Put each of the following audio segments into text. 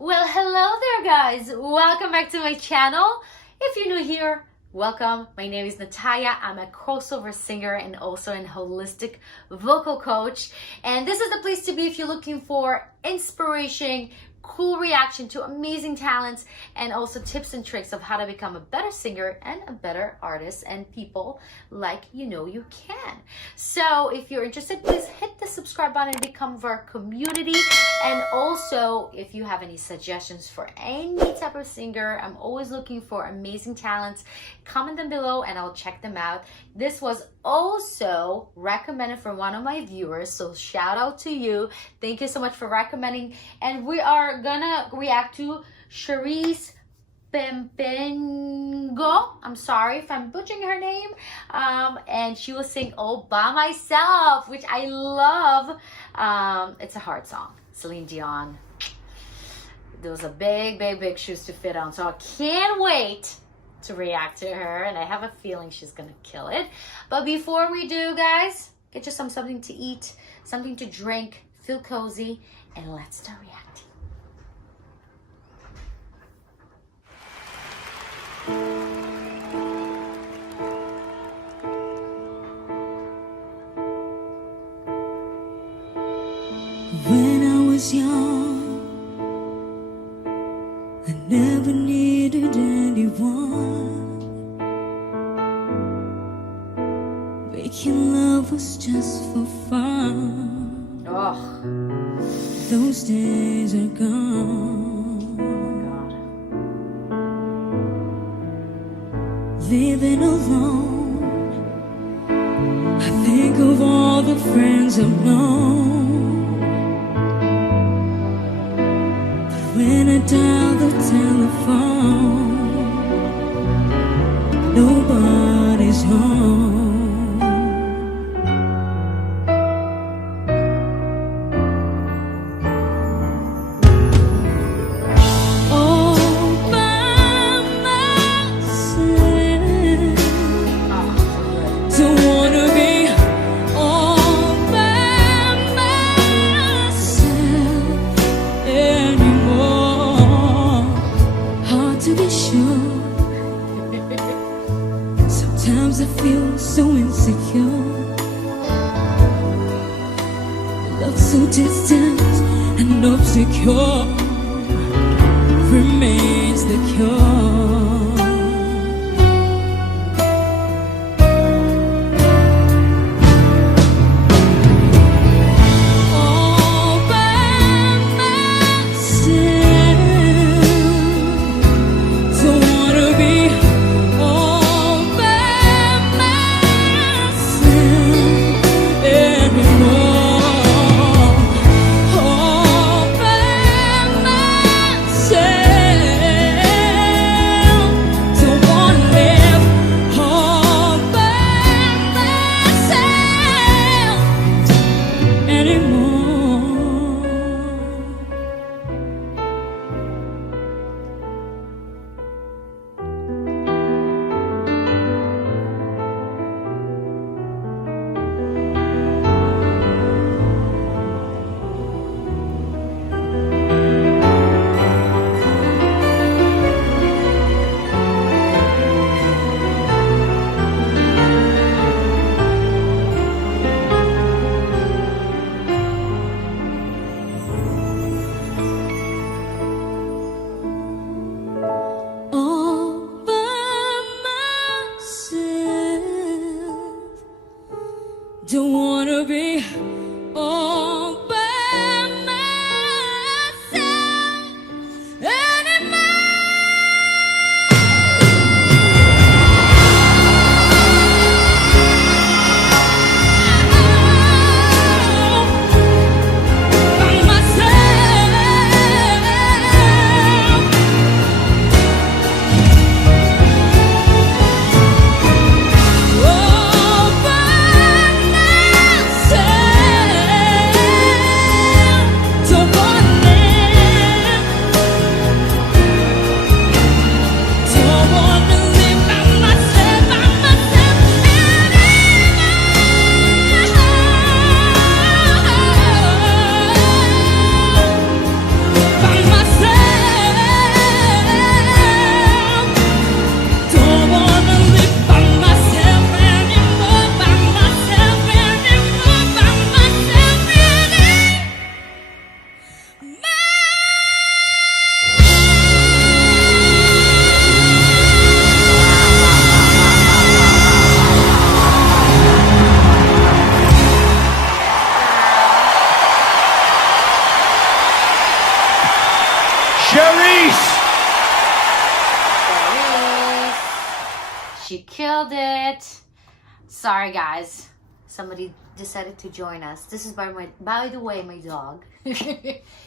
Well, hello there guys. Welcome back to my channel. If you're new here, welcome. My name is Nataya. I'm a crossover singer and also an holistic vocal coach. And this is the place to be if you're looking for inspiration, cool reaction to amazing talents, and also tips and tricks of how to become a better singer and a better artist and people like you can. So if you're interested, please hit the subscribe button and become of our community. And also, if you have any suggestions for any type of singer, I'm always looking for amazing talents. Comment them below and I'll check them out. This was also recommended from one of my viewers, so shout out to you. Thank you so much for recommending. And we are gonna react to Charice Pempengco. I'm sorry if I'm butchering her name. And she will sing All By Myself, which I love. It's a hard song. Celine Dion. Those are big shoes to fit on. So I can't wait to react to her, and I have a feeling she's gonna kill it. But before we do, guys, get you something to eat, something to drink, feel cozy, and let's start reacting. When I was young, I never needed anyone. Making love was just for fun. Oh, Those days are gone. God. Living alone, I think of all the friends I've known. When I dial the telephone, nobody's home. All by myself, don't wanna be all by myself anymore. Hard to be sure. Sometimes I feel so insecure. Love so distant and obscure remains the cure. All by myself, don't wanna be all by myself anymore. All by myself. Charice! She killed it. Sorry guys, somebody decided to join us. This is by the way, my dog.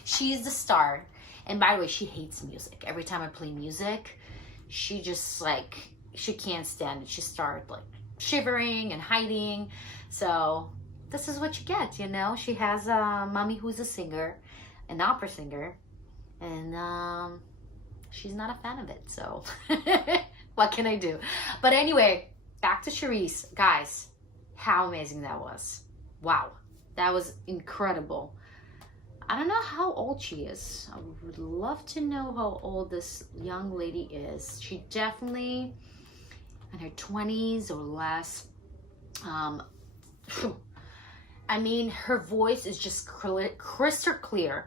She's the star. And by the way, she hates music. Every time I play music, she just like, she can't stand it. She started like shivering and hiding. So this is what you get, you know. She has a mommy who's a singer, an opera singer, and she's not a fan of it. So what can I do? But anyway, back to Charice. Guys, how amazing that was. Wow, that was incredible. I don't know how old she is. I would love to know how old this young lady is. She definitely in her 20s or less. I mean, her voice is just crystal clear.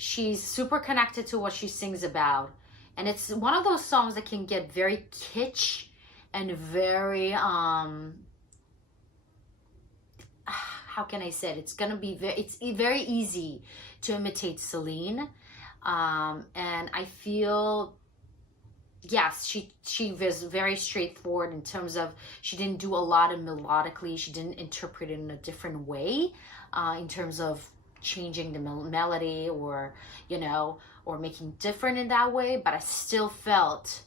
She's super connected to what she sings about. And it's one of those songs that can get very kitsch and very, how can I say it? It's gonna be it's very easy to imitate Celine. And I feel, yes, she was very straightforward in terms of she didn't do a lot of melodically. She didn't interpret it in a different way in terms of changing the melody or, you know, or making different in that way. But I still felt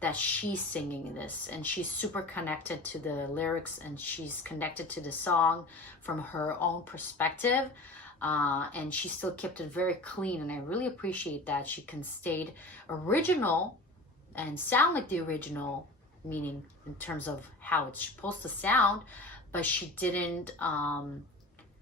that she's singing this and she's super connected to the lyrics and she's connected to the song from her own perspective. And she still kept it very clean. And I really appreciate that she can stay original and sound like the original, meaning in terms of how it's supposed to sound, but she didn't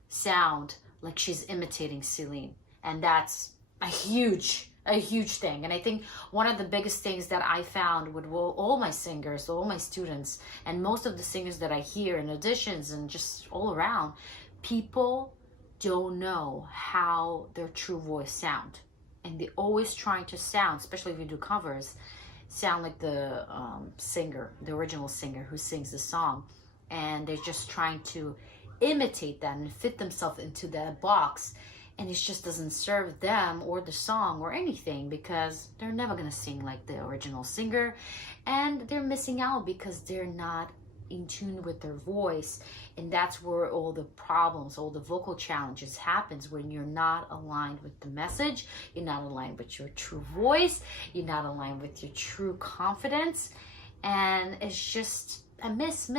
sound like she's imitating Celine. And that's a huge thing. And I think one of the biggest things that I found with all my singers, all my students, and most of the singers that I hear in auditions and just all around, people don't know how their true voice sound. And they're always trying to sound, especially if you do covers, sound like the singer, the original singer who sings the song. And they're just trying to imitate that and fit themselves into that box. And it just doesn't serve them or the song or anything, because they're never going to sing like the original singer. And they're missing out because they're not in tune with their voice. And that's where all the problems, all the vocal challenges happens, when you're not aligned with the message, you're not aligned with your true voice, you're not aligned with your true confidence. And it's just a miss.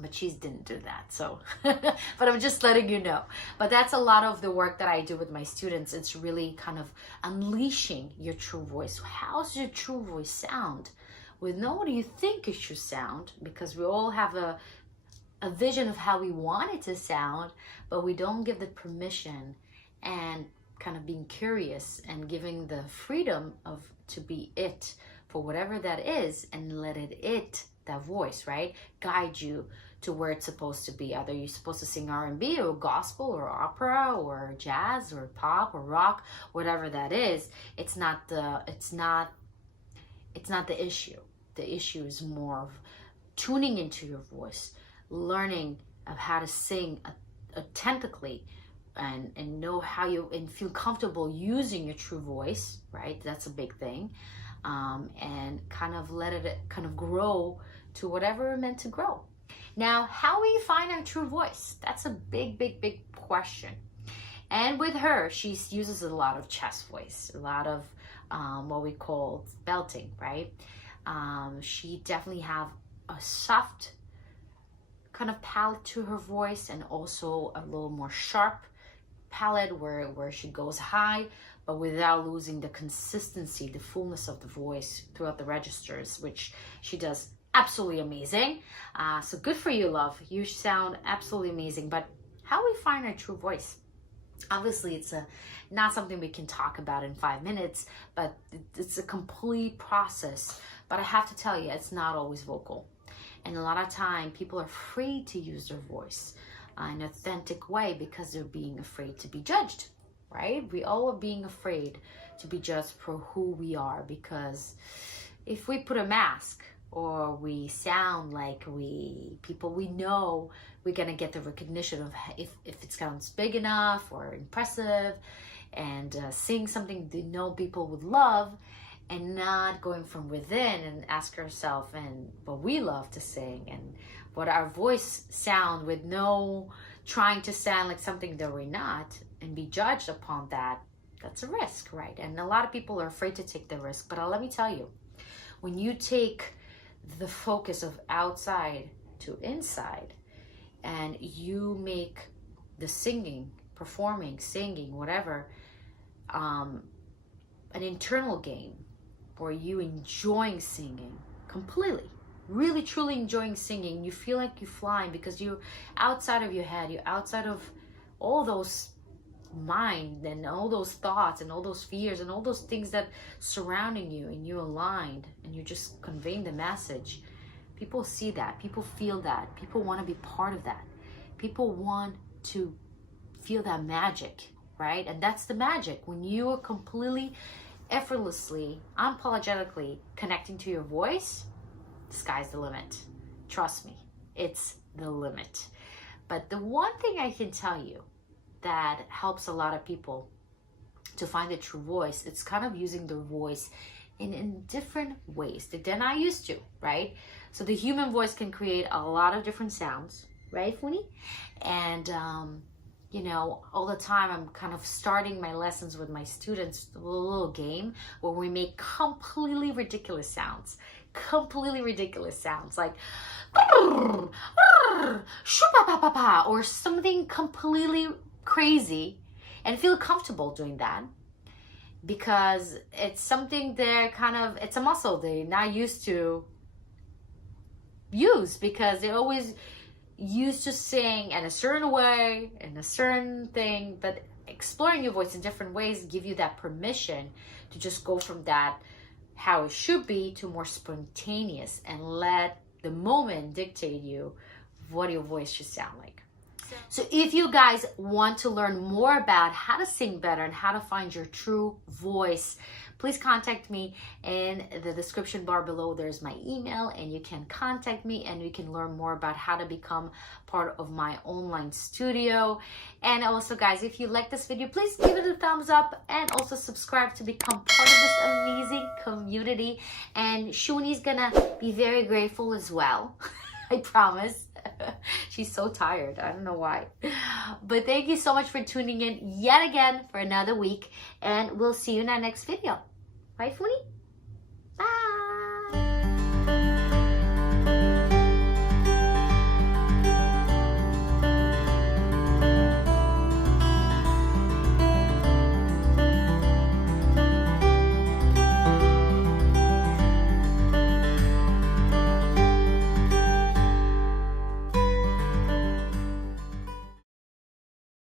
But she didn't do that, so but I'm just letting you know. But that's a lot of the work that I do with my students. It's really kind of unleashing your true voice. How's your true voice sound? We know what you think it should sound, because we all have a vision of how we want it to sound, but we don't give the permission and kind of being curious and giving the freedom of to be it for whatever that is, and let that voice, right, guide you to where it's supposed to be. Either you're supposed to sing R&B or gospel or opera or jazz or pop or rock, whatever that is. It's not the issue. The issue is more of tuning into your voice, learning of how to sing authentically, and know how you and feel comfortable using your true voice, right? That's a big thing. And kind of let it kind of grow to whatever it meant to grow. Now, how we find our true voice? That's a big question. And with her, she uses a lot of chest voice, a lot of what we call belting, right? She definitely have a soft kind of palette to her voice, and also a little more sharp palette where she goes high, but without losing the consistency, the fullness of the voice throughout the registers, which she does absolutely amazing. So good for you, love. You sound absolutely amazing. But how we find our true voice? Obviously, it's not something we can talk about in 5 minutes, but it's a complete process. But I have to tell you, it's not always vocal. And a lot of time, people are afraid to use their voice in an authentic way because they're being afraid to be judged, right? We all are being afraid to be judged for who we are, because if we put a mask or we sound like people we know, we're gonna get the recognition of if it sounds big enough or impressive. and sing something they know people would love, and not going from within and ask yourself and what we love to sing and what our voice sound, with no trying to sound like something that we're not and be judged upon that. That's a risk, right? And a lot of people are afraid to take the risk. But let me tell you, when you take the focus of outside to inside, and you make the singing, performing, singing, whatever, an internal game where you enjoying singing completely, really truly enjoying singing, you feel like you're flying because you're outside of your head, you're outside of all those mind and all those thoughts and all those fears and all those things that surrounding you, and you're aligned and you're just conveying the message. People see that, people feel that, people want to be part of that, people want to feel that magic, right? And that's the magic, when you are completely effortlessly, unapologetically connecting to your voice. The sky's the limit. Trust me, it's the limit. But the one thing I can tell you that helps a lot of people to find a true voice, it's kind of using their voice in different ways than I used to, right? So the human voice can create a lot of different sounds, right, Funi? And you know, all the time I'm kind of starting my lessons with my students with a little game where we make completely ridiculous sounds, like or something completely crazy, and feel comfortable doing that because it's something they're kind of, it's a muscle they're not used to use because they're always used to sing in a certain way, in a certain thing. But exploring your voice in different ways give you that permission to just go from that how it should be to more spontaneous, and let the moment dictate you what your voice should sound like. So if you guys want to learn more about how to sing better and how to find your true voice, please contact me. In the description bar below, there's my email, and you can contact me and you can learn more about how to become part of my online studio. And also, guys, if you like this video, please give it a thumbs up and also subscribe to become part of this amazing community. And Shuni's gonna be very grateful as well. I promise. She's so tired. I don't know why. But thank you so much for tuning in yet again for another week. And we'll see you in our next video. Bye, Funi.